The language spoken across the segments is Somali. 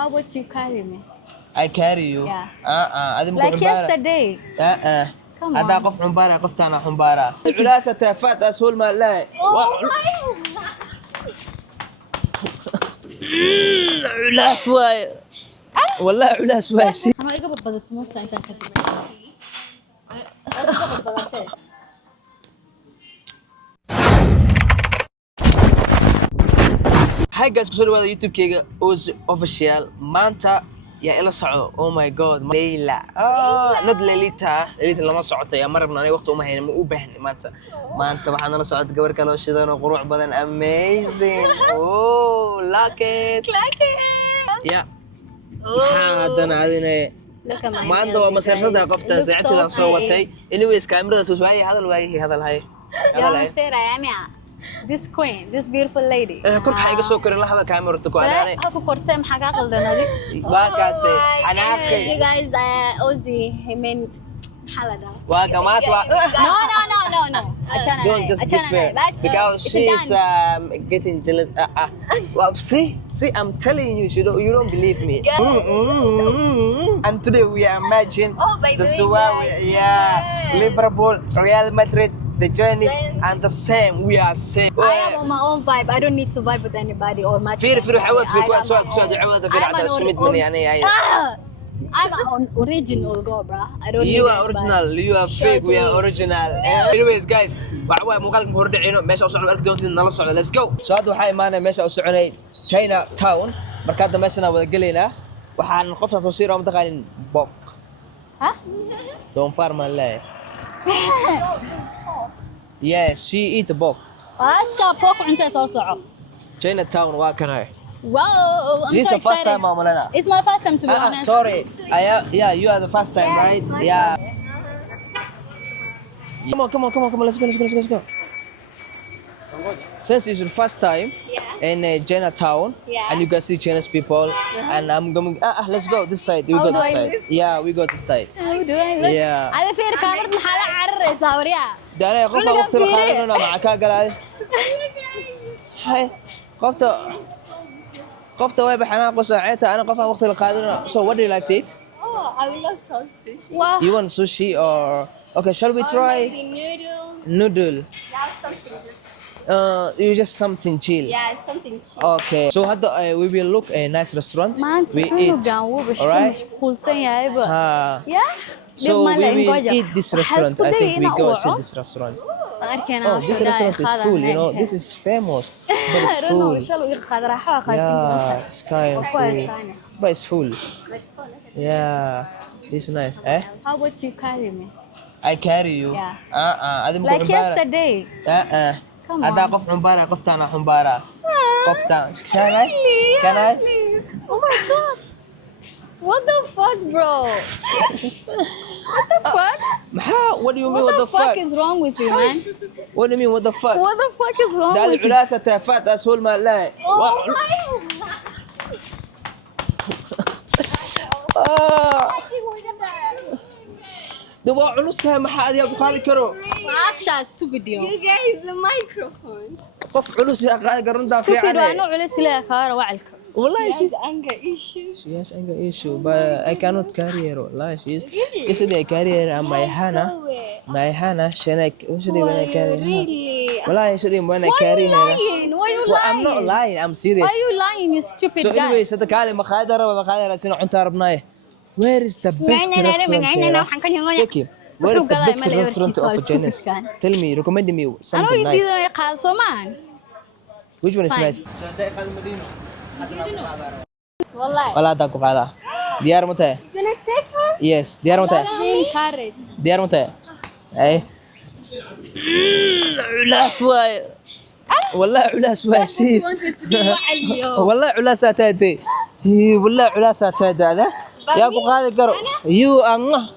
How about you carry me? I carry you. Yeah. هذه Like yesterday. Come هذا on. قف حنبارة قفت أنا حنبارة العلاسة تافات أسهل ما لا علاس واي والله علاس واي شيء أنا إيجا بدل سموك ساين كان كده. هاي جايز كسر وهذا يوتيوب كيجا أوز أوفيشال مانتا يا إلا صعود أو ماي جاد ليلى ند ليلتها لما صعدت يا مرة بناني وقت وما هي مو بهني مانتا وحنا لا صعد جبر كلو شدان وقروع بدن أميزين أوه لاكيت يا هذا أنا هذين ما عنده مسيرتها قفتها ساعتها صوتي anyways كاميرا سوسواي هذا الواي هذا الهاي يا مسيرة يعني this queen this beautiful lady كل حاجة سكر الله هذا كاميرا تكو أنا أكو كورتين حاجة قلنا هذه باكاسي أنا أخي you guys Ozzy من حلدا واقامات no don't just give her because she's getting jealous well, see I'm telling you you don't believe me and today we are matching the Suwa Liverpool Real Madrid the journeys and the same we are same I am on my own vibe I don't need to vibe with anybody or match في حوت في كويس سؤال عوضة في عدد سميت من يعني I'm an original girl, bro. I don't. You are original. You are fake. We are original. Anyways, guys, waxaa muuqaalka hor dhicino meesha u socdo arki doontiin nala socdo. Let's go. Saad waxaa imaanay meesha u soconay China Town. Marka hadda meeshana wada galeynaa. Waxaan qofsan soo siiro mataqaanin bok. Ha? Don't farm leh. Yes, she eat the bok. Asha bok inta soo soco. China Town waa kanay. Wow, I'm this so is the first excited. time Malena. It's my first time to be honest. Sorry. Yeah, you are the first time, right? Yeah. Come on. Let's go. Since it's your first time in Chinatown, and you can see Chinese people, and I'm going. Let's go this side. We go this side. Yeah, we go this side. How do I look? Yeah. هذا في كاميرا محل عرس هوريا. ده أنا قفة وقت الخارجنا معك قال هاي قفة وين بحنا قصة عيتها أنا قفة وقت الخارجنا. So what do you like to eat? Oh, I would love to have sushi. Wow. You want sushi or okay? Shall we try? Maybe noodles. Noodle. Yeah, something just. You just something chill. Yeah, something chill. Okay. So we will look a nice restaurant. We eat. Alright. Yeah. So we will eat this restaurant. I think we go see this restaurant. Oh, this restaurant is full. You know, this is famous, but it's full. Yeah, it's kind of full, but it's full. Yeah, it's nice. How about you carry me? I carry you. Yeah. Like yesterday. Come on. هذا قف حنبارة قفت أنا حنبارة قفت can I? Oh my god. What the fuck, bro? What the fuck? What do you mean what the fuck? What the fuck is wrong with you, man? What do you mean what the fuck? What the fuck is wrong ده with you? العلاسة تافات أسهل ما لا ده waa culustahay maxaa adiga ku qaadi karo Asha stupid yo. You guys the microphone. qof culus yaa qaadi garanta fiican Stupid waanu culus ilaa kaara wacalka. Wallahi she has anger issue. She has anger issue but I cannot carry her. Wallahi she is كسر I carry her and my Hana shenek وشدي when I carry her. Wallahi شدي when I carry her. Why you lying? I'm not lying. I'm serious. Why you lying you stupid guy? So anyway sada kaali ma qaadara sino cunta rabnaaye. Where is the best restaurant here? Check it. Where is the best restaurant of Chinese? Tell me, recommend me something nice. Which one is nice? والله تاكو قاعدة. ديار متى؟ Gonna take her? Yes. ديار متى؟ ديار متى؟ أي. علاس واي. والله علاس واي شيء. والله علاس أتادي. والله علاس أتادي هذا. يا أبو خالد قرو يو الله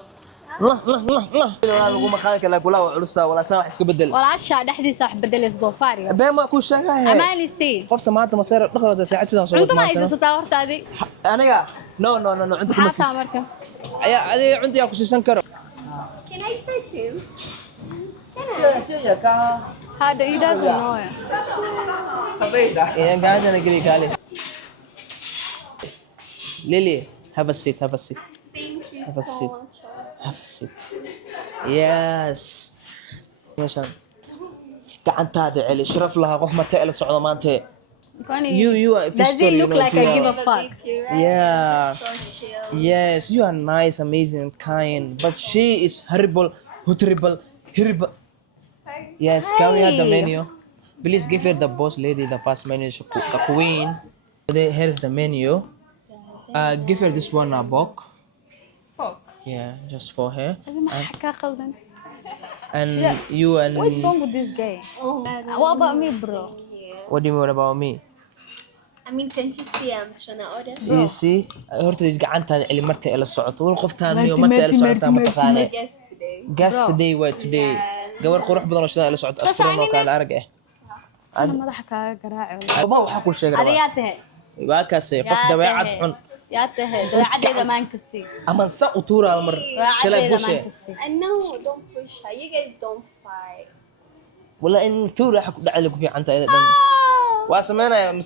lagu ma qaadi kara kula culusta wala san wax isku bedel wala asha dhaxdiisa wax bedel isdoofaari been ma ku sheegay amaali si qofta maanta ma saar dhaqrada saacadiidan soo maanta ma haysataa hortaadi aniga no cunta kuma siisan ayaa adiga cunta yaa ku siisan karo Can I sit him? ya ka hada he doesn't know habeeda ee gaadana gali kale Lily, have a seat, have a seat. Thank you Have a so seat. much. Have a seat. Yes. meeshaan gacantaada celi sharaf lahaa qof martay ila socdo maanta. Funny. You are a Does visitor, he you look know, like I yeah. give a fuck? Yeah. So chill. Yes, you are nice, amazing, kind, but she is horrible, horrible. Yes, can we have the Hey. menu? Please give her the boss lady the past menu, the queen. Here's the menu. Give her this one a book. Fuck. Yeah, just for her. What And you and is wrong with this guy? What about me, bro? what do you mean about me? I mean, can't you see I'm trying to order? You see, horta gacantaada celi martay ila socoto. Wal qoftaan iyo martay ila socotaa ma taqaanay. Guess today. Guest Bro. today waa today. Gabar qurux badan oo sidaa ila socoto asturan oo kale arag ah. madaxa kaaga garaaci. Baba waxa ku sheegay. Adigaa tahay. Waa kaasay qof dabeecad xun. Yaa tahay. Dabeecadeeda maan ka sii. Ama sa u tuura mar shalay bushe. I know, don't push her. You guys don't fight. Wala in tuura waxa ku dhacay ku fiican tahay dhan. Waa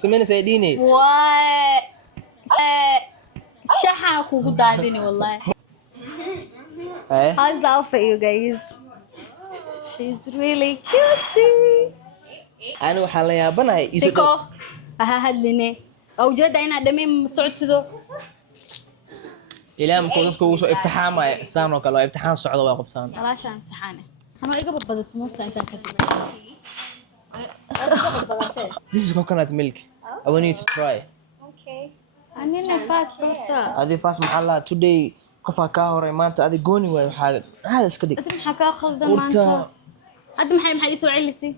sameynaysa diini. Waa shaxa kugu daadini wallahi. Eh? How's the outfit, you guys? She's really cute. Ana waxa la yaabanahay Siko. Aha hadline. Awjeeda inaad dhameyn socodtido. ilaa ma dadku ugu soo ibtixaamay saan oo kale waa ibtixaan socdo waa qoftaan. Walaasha imtixaane. Ama iga badbada smoota intaan ka This is coconut milk. I want you to try. Okay. anina fast horta. Adi fast maxaa la today qofa ka horay maanta adi gooni way waxa hada iska dhig. Hadda maxaa kaa qaldan maanta? Hadda maxay isoo celisay?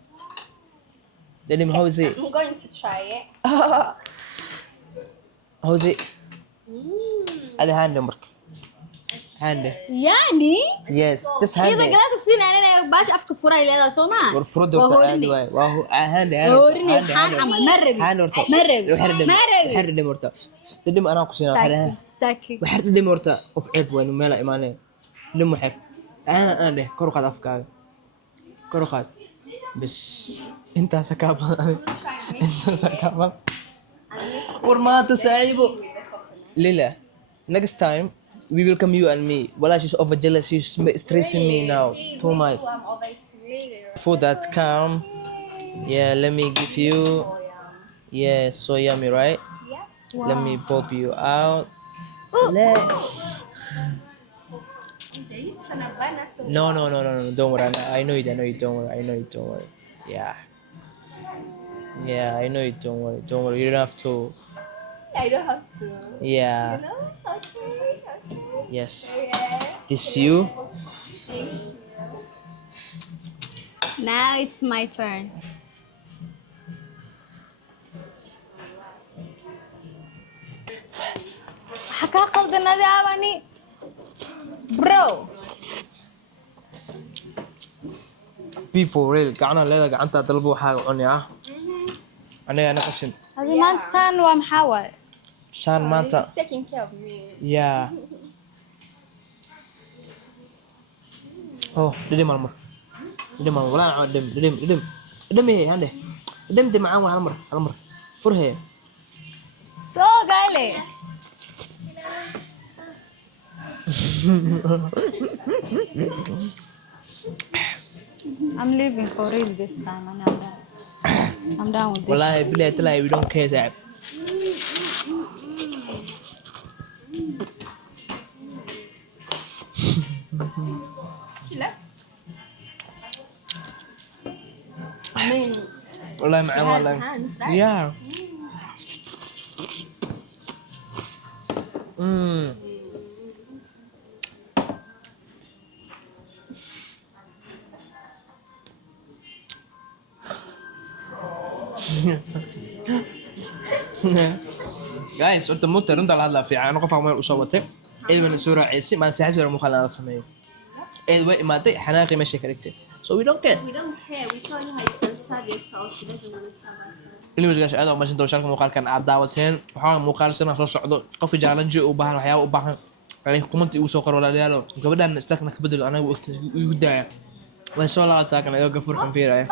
Then how is it? I'm going to try it. How is it? Adi hand mark. Hand. Yani? Yes, just hand. Iyada galaas ku siinaa inay baash afka furay leedahay Soomaa. War furada ta aadi way. Waa hand. Hoorini xaan camal marab. Hand horta. Marab. Marab. Xirdim horta. Dadim ana ku siinaa xaraha. Staki. Waxaad dadim horta qof ceeb weyn meel iimaanay. Lim waxay. Aan kor u qaad afkaaga. Kor u qaad. Bas inta sakaaba. Inta sakaaba. War ma tu saaxiibo. Lila. Next time we will come you and me. Wala she's over jealous. She's stressing me now too much. I'm overstimulated. For that calm. Yeah, let me give you. Yeah, so yummy, right? Yeah. Let me pop you out. Let's. Are you trying to ban us? No. Don't worry. I know it. Don't worry. Yeah. Yeah, I know it. Don't worry. You don't have to. I don't have to. Yeah. No? Okay. Yes. Yeah. It's you. Now it's my turn. Haka qaldan adaabani. Bro. Be for real. Gacana leeda gacanta dalbo waxaa cuni ah. Aniga qashin. Hadi maanta saan waa maxaa waay? Shan maanta. He's taking care of me. Yeah. Oh, didim malmar. Wala didim. Didim hande. Didim macaan waa hal mar. Furhe. So gale. I'm leaving for real this time and I'm done with this. Wallahi billahi talay we don't care sahib. She left. I mean, Wallahi she macaan has wallahi. hands, right? Yeah. Guys, horta moogta runta la hadlaa fiican qof aan meel u soo watay eedwana soo raacaysi maan saaxiibtay muuqaal aan la sameeyay eed way imaaday xanaaqi meesha ka dhigtay so we don't care. We don't care. We told her you can serve yourself. She doesn't want to serve herself. anyways guys aad oo ma shinto shanka muuqaalkan aad daawateen waxaan muuqaal sana soo socdo qof jaalanji u baahan waxyaabo u baahan ay kumanti uu soo qoro walaalayaal gabadhan istaagna ka bedelo anagu igu daaya way soo laabataa kana iga furxan fiiraya